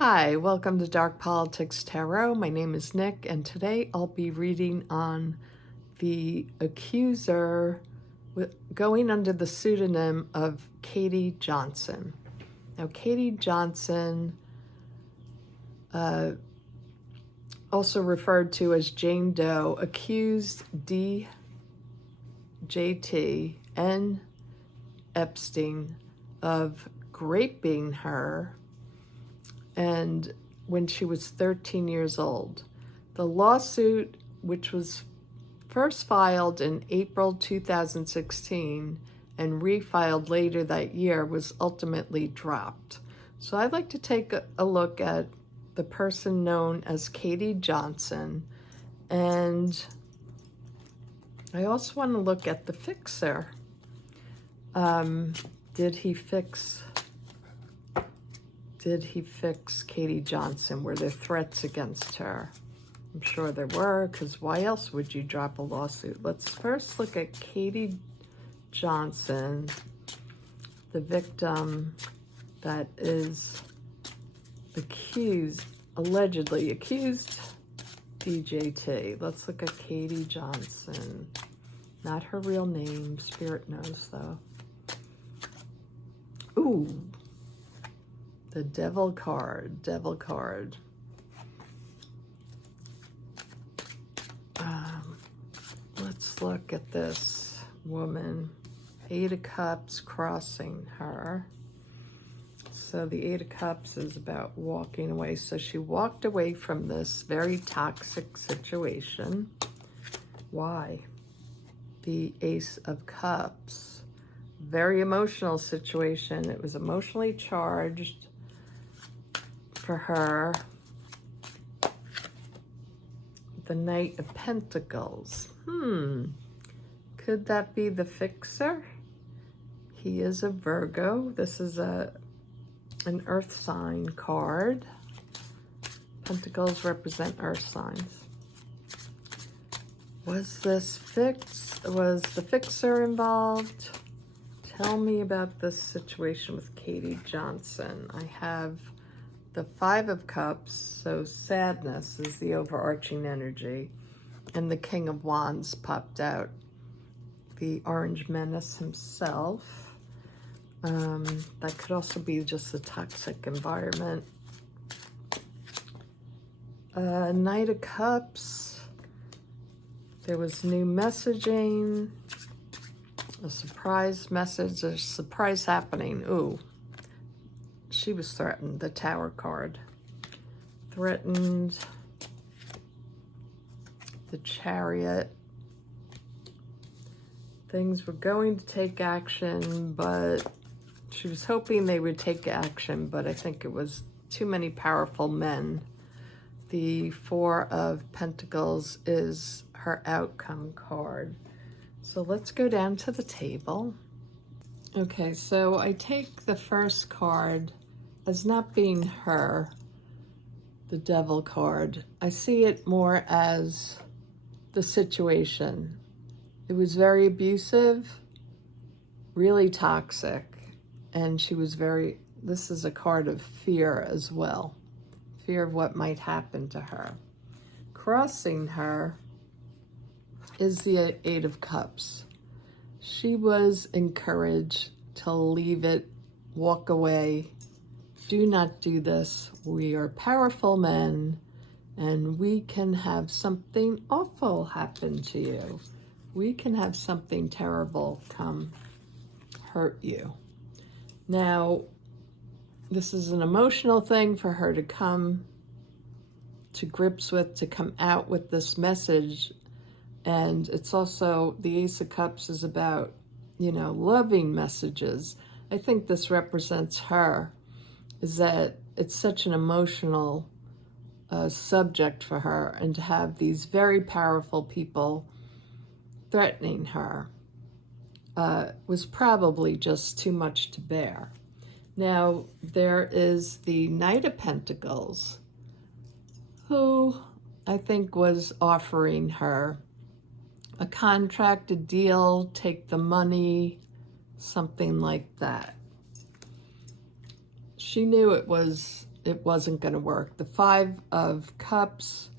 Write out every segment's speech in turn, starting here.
Hi, welcome to Dark Politics Tarot. My name is Nick, and today I'll be reading on the accuser going under the pseudonym of Katie Johnson. Now, Katie Johnson, also referred to as Jane Doe, accused DJT and Epstein of raping her and when she was 13 years old. The lawsuit, which was first filed in April 2016 and refiled later that year, was ultimately dropped. So I'd like to take a look at the person known as Katie Johnson, and I also want to look at the fixer. Did he fix Katie Johnson? Were there threats against her? I'm sure there were, because why else would you drop a lawsuit? Let's first look at Katie Johnson, the victim that is allegedly accused DJT. Let's look at Katie Johnson. Not her real name, Spirit knows though. Ooh. The Devil card. Let's look at this woman. 8 of Cups crossing her. So the 8 of Cups is about walking away. So she walked away from this very toxic situation. Why? The Ace of Cups. Very emotional situation. It was emotionally charged for her. The Knight of Pentacles. Could that be the fixer? He is a Virgo. This is an earth sign card. Pentacles represent earth signs. Was the fixer involved? Tell me about this situation with Katie Johnson. I have the 5 of Cups, so sadness is the overarching energy, and the King of Wands popped out. The Orange Menace himself. That could also be just a toxic environment. Knight of Cups. There was new messaging. A surprise message, a surprise happening. Ooh, she was threatened, the Tower card. Threatened. The Chariot. Things were going to take action, but she was hoping they would take action, but I think it was too many powerful men. The 4 of Pentacles is her outcome card. So let's go down to the table. Okay, so I take the first card as not being her, the Devil card. I see it more as the situation. It was very abusive, really toxic, and she was this is a card of fear as well. Fear of what might happen to her. Crossing her is the 8 of Cups. She was encouraged to leave it, walk away. Do not do this. We are powerful men, and we can have something awful happen to you. We can have something terrible come hurt you. Now, this is an emotional thing for her to come to grips with, to come out with this message. And it's also, the Ace of Cups is about, loving messages. I think this represents her, is that it's such an emotional subject for her, and to have these very powerful people threatening her was probably just too much to bear. Now, there is the Knight of Pentacles, who I think was offering her a contract, a deal, take the money, something like that. She knew it was it wasn't going to work. The Five of Cups,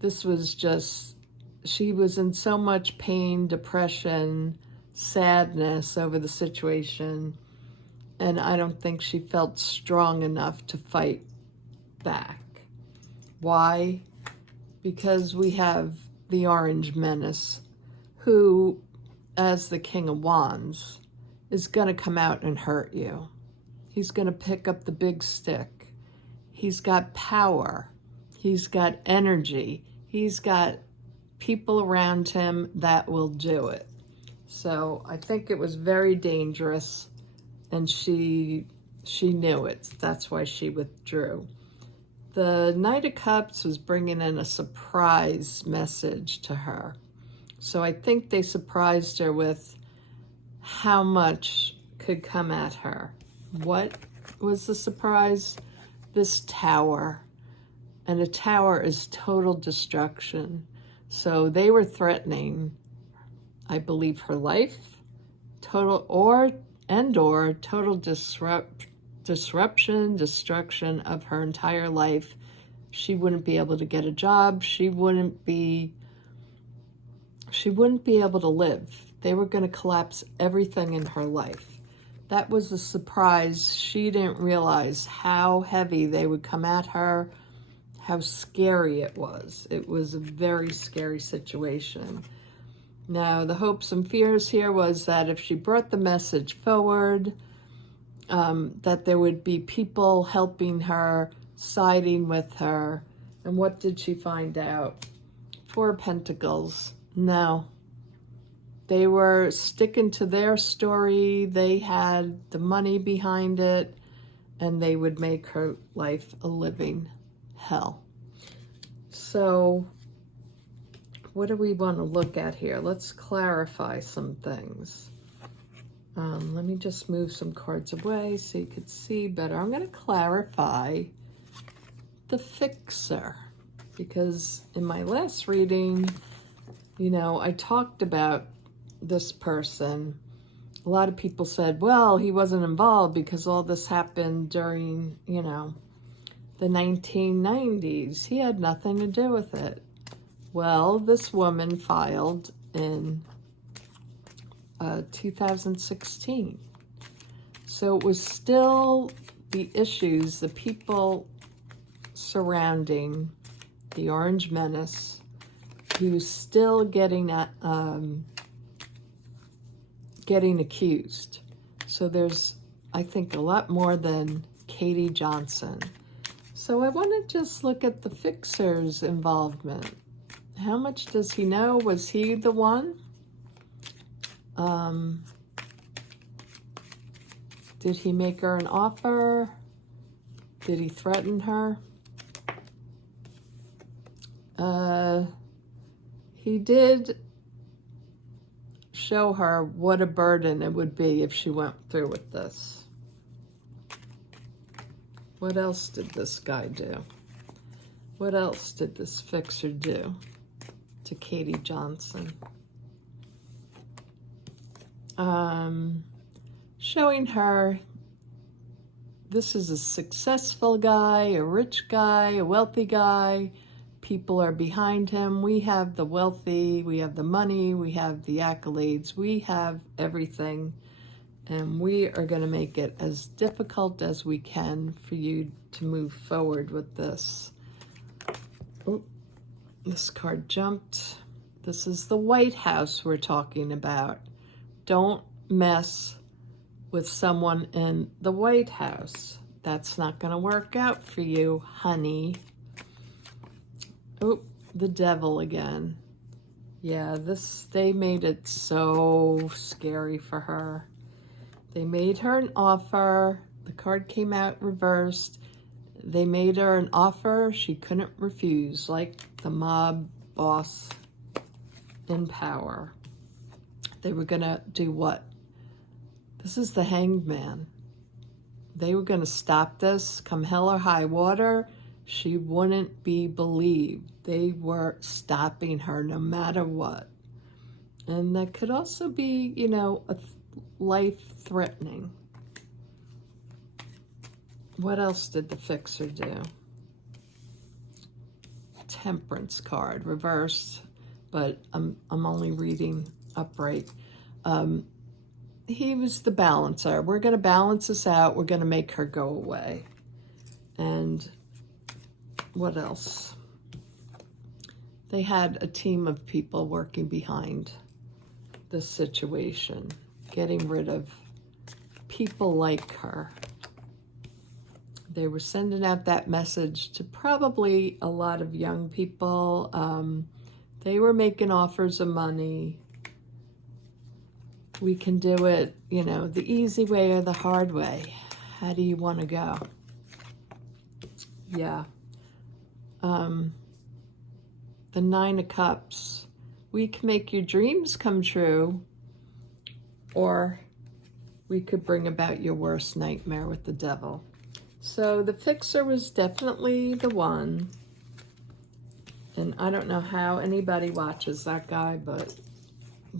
this was just, she was in so much pain, depression, sadness over the situation, and I don't think she felt strong enough to fight back. Why? Because we have the Orange Menace, who, as the King of Wands, is going to come out and hurt you. He's going to pick up the big stick. He's got power. He's got energy. He's got people around him that will do it. So I think it was very dangerous, and she knew it. That's why she withdrew. The Knight of Cups was bringing in a surprise message to her. So I think they surprised her with how much could come at her. What was the surprise? This tower. And a tower is total destruction. So they were threatening, I believe, her life, total or total disruption, destruction of her entire life. She wouldn't be able to get a job. She wouldn't be able to live. They were going to collapse everything in her life. That was a surprise. She didn't realize how heavy they would come at her, how scary it was. It was a very scary situation. Now, the hopes and fears here was that if she brought the message forward, that there would be people helping her, siding with her. And what did she find out? Four of Pentacles. No. They were sticking to their story. They had the money behind it, and they would make her life a living hell. So what do we want to look at here? Let's clarify some things. Let me just move some cards away so you could see better. I'm going to clarify the fixer, because in my last reading, you know, I talked about this person. A lot of people said, well, he wasn't involved because all this happened during, you know, the 1990s. He had nothing to do with it. Well, this woman filed in 2016. So it was still the issues, the people surrounding the Orange Menace. He was still getting accused. So there's, I think, a lot more than Katie Johnson. So I want to just look at the fixer's involvement. How much does he know? Was he the one? Did he make her an offer? Did he threaten her? He did show her what a burden it would be if she went through with this. What else did this guy do? What else did this fixer do to Katie Johnson? Showing her this is a successful guy, a rich guy, a wealthy guy. People are behind him. We have the wealthy, we have the money, we have the accolades, we have everything. And we are going to make it as difficult as we can for you to move forward with this. Oh, this card jumped. This is the White House we're talking about. Don't mess with someone in the White House. That's not going to work out for you, honey. Oh, the Devil again. Yeah, they made it so scary for her. They made her an offer. The card came out reversed. They made her an offer she couldn't refuse, like the mob boss in power. They were going to do what? This is the Hanged Man. They were going to stop this, come hell or high water. She wouldn't be believed. They were stopping her no matter what. And that could also be, you know, life-threatening. What else did the fixer do? Temperance card, reversed, but I'm only reading upright. He was the balancer. We're going to balance this out. We're going to make her go away. And what else? They had a team of people working behind this situation, getting rid of people like her. They were sending out that message to probably a lot of young people. They were making offers of money. We can do it, you know, the easy way or the hard way. How do you want to go? Yeah. The Nine of Cups. We can make your dreams come true, or we could bring about your worst nightmare with the devil. So the fixer was definitely the one. And I don't know how anybody watches that guy, but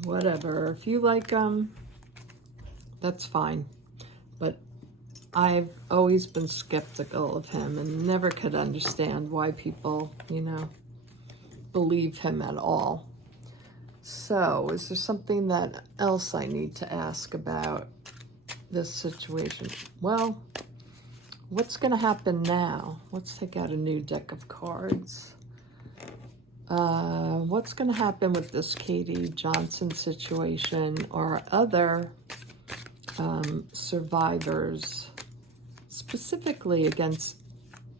whatever. If you like him, that's fine. But I've always been skeptical of him and never could understand why people, you know, believe him at all. So is there something that else I need to ask about this situation? Well, what's going to happen now? Let's take out a new deck of cards. What's going to happen with this Katie Johnson situation or other survivors, specifically against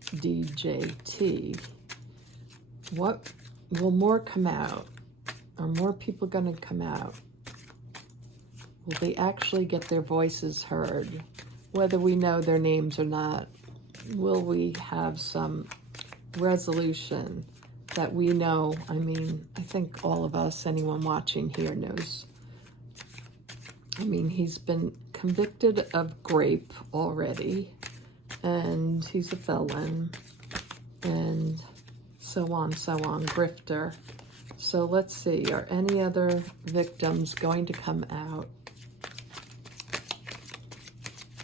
DJT? What will more come out? Are more people going to come out? Will they actually get their voices heard? Whether we know their names or not, will we have some resolution that we know? I mean, I think all of us, anyone watching here knows. I mean, he's been convicted of rape already, and he's a felon, and so on, grifter. So let's see, are any other victims going to come out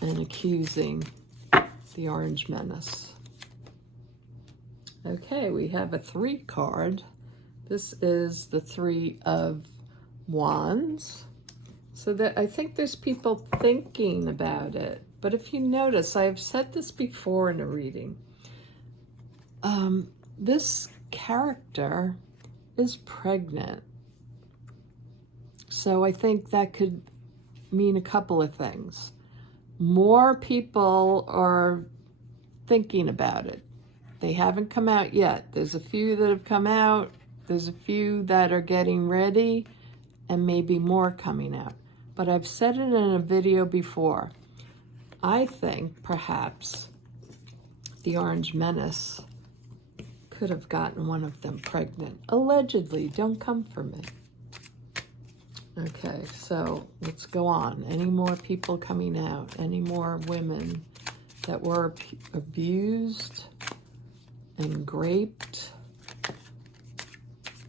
and accusing the Orange Menace? Okay, we have a 3 card. This is the 3 of Wands. So that I think there's people thinking about it. But if you notice, I've said this before in a reading. This character is pregnant. So I think that could mean a couple of things. More people are thinking about it. They haven't come out yet. There's a few that have come out. There's a few that are getting ready, and maybe more coming out. But I've said it in a video before. I think perhaps the Orange Menace could have gotten one of them pregnant. Allegedly, don't come for me. Okay, so let's go on. Any more people coming out? Any more women that were abused and raped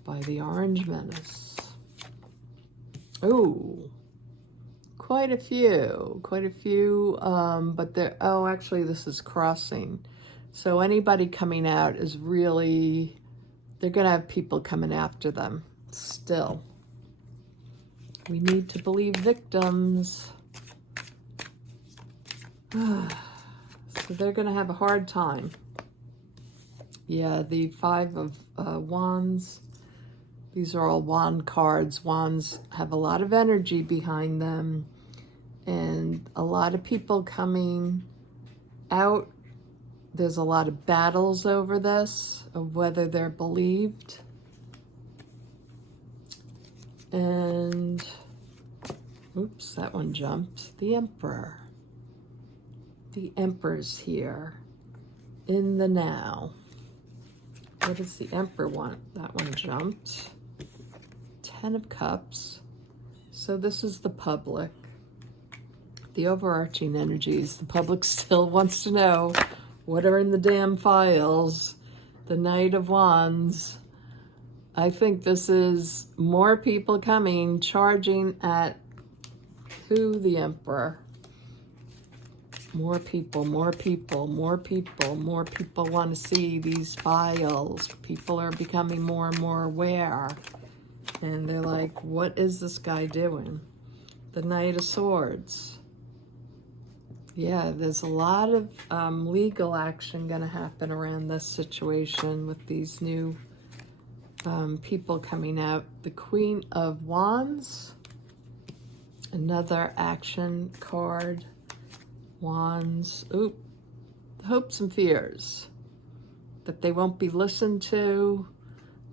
by the Orange Menace? Oh, quite a few, but there, oh, actually this is crossing. So anybody coming out is really, they're going to have people coming after them still. We need to believe victims. So they're going to have a hard time. Yeah, the 5 of Wands. These are all wand cards. Wands have a lot of energy behind them, and a lot of people coming out. There's a lot of battles over this, of whether they're believed. And, oops, that one jumped. The Emperor. The Emperor's here in the now. What does the Emperor want? That one jumped. 10 of Cups. So this is the public. The overarching energies. The public still wants to know what are in the damn files. The Knight of Wands. I think this is more people coming, charging at who? The Emperor. More people, more people, more people, more people want to see these files. People are becoming more and more aware. And they're like, what is this guy doing? The Knight of Swords. Yeah, there's a lot of legal action going to happen around this situation with these new people coming out. The Queen of Wands. Another action card. Wands. Oop. Hopes and fears. That they won't be listened to.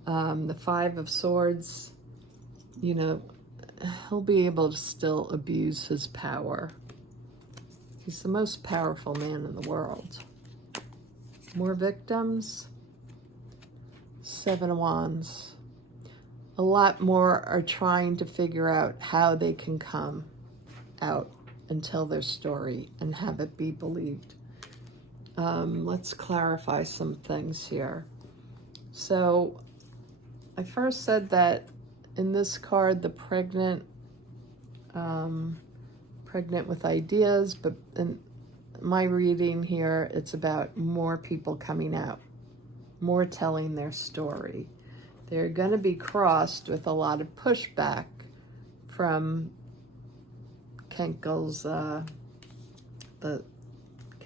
The Five of Swords. You know, he'll be able to still abuse his power. He's the most powerful man in the world. More victims. Seven of Wands. A lot more are trying to figure out how they can come out and tell their story and have it be believed. Let's clarify some things here. So I first said that in this card, the pregnant with ideas, but in my reading here, it's about more people coming out, more telling their story. They're going to be crossed with a lot of pushback from Kenkel's, the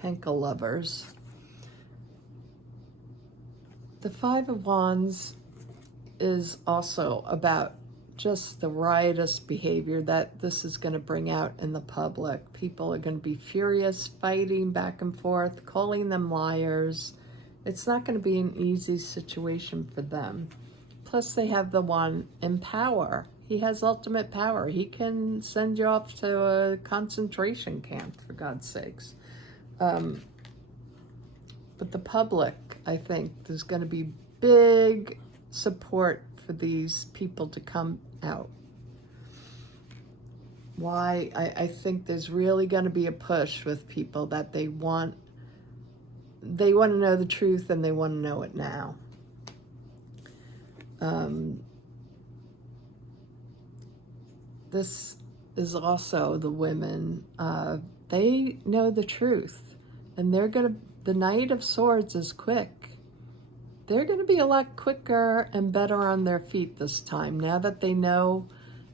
Kenkel lovers. The Five of Wands is also about just the riotous behavior that this is going to bring out in the public. People are going to be furious, fighting back and forth, calling them liars. It's not going to be an easy situation for them. Plus, they have the one in power. He has ultimate power. He can send you off to a concentration camp, for God's sakes. But the public, I think, there's going to be big support for these people to come out. Why? I think there's really going to be a push with people that they want to know the truth, and they want to know it now. This is also the women. They know the truth, and the Knight of Swords is quick. They're going to be a lot quicker and better on their feet this time, now that they know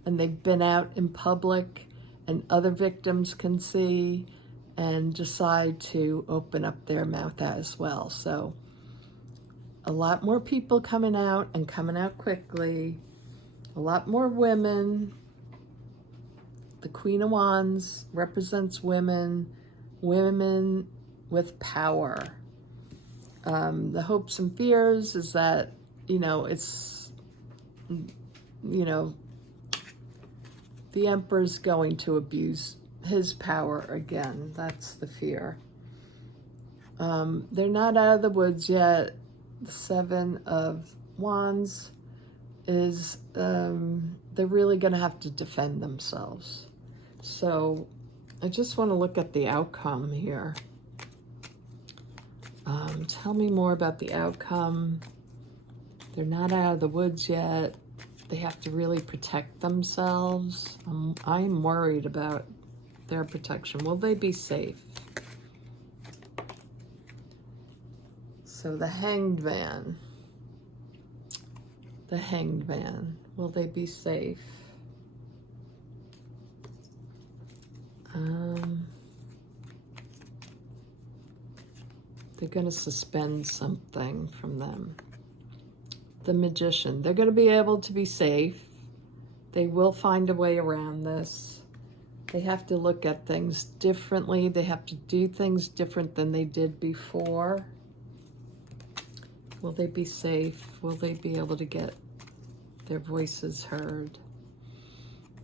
and they've been out in public and other victims can see and decide to open up their mouth as well. So a lot more people coming out and coming out quickly. A lot more women. The Queen of Wands represents women with power. The hopes and fears is that, the Emperor's going to abuse his power again. That's the fear. They're not out of the woods yet. The Seven of Wands is, they're really going to have to defend themselves. So I just want to look at the outcome here. Tell me more about the outcome. They're not out of the woods yet. They have to really protect themselves. I'm worried about their protection. Will they be safe? So the Hanged Man. The Hanged Man. Will they be safe? They're going to suspend something from them. The Magician. They're going to be able to be safe. They will find a way around this. They have to look at things differently. They have to do things different than they did before. Will they be safe? Will they be able to get their voices heard?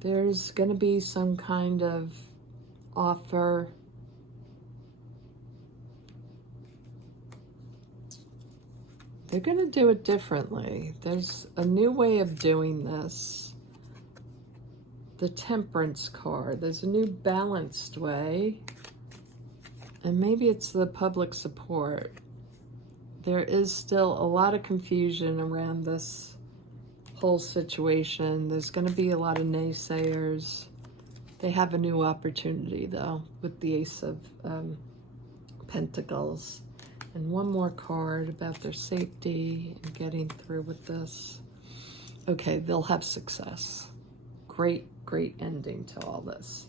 There's going to be some kind of offer. They're going to do it differently. There's a new way of doing this. The Temperance card. There's a new balanced way. And maybe it's the public support. There is still a lot of confusion around this whole situation. There's going to be a lot of naysayers. They have a new opportunity, though, with the Ace of Pentacles. And one more card about their safety and getting through with this. Okay, they'll have success. Great, great ending to all this.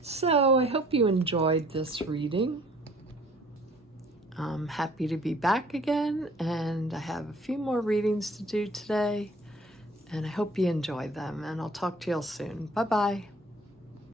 So I hope you enjoyed this reading. I'm happy to be back again, and I have a few more readings to do today, and I hope you enjoy them, and I'll talk to you all soon. Bye-bye.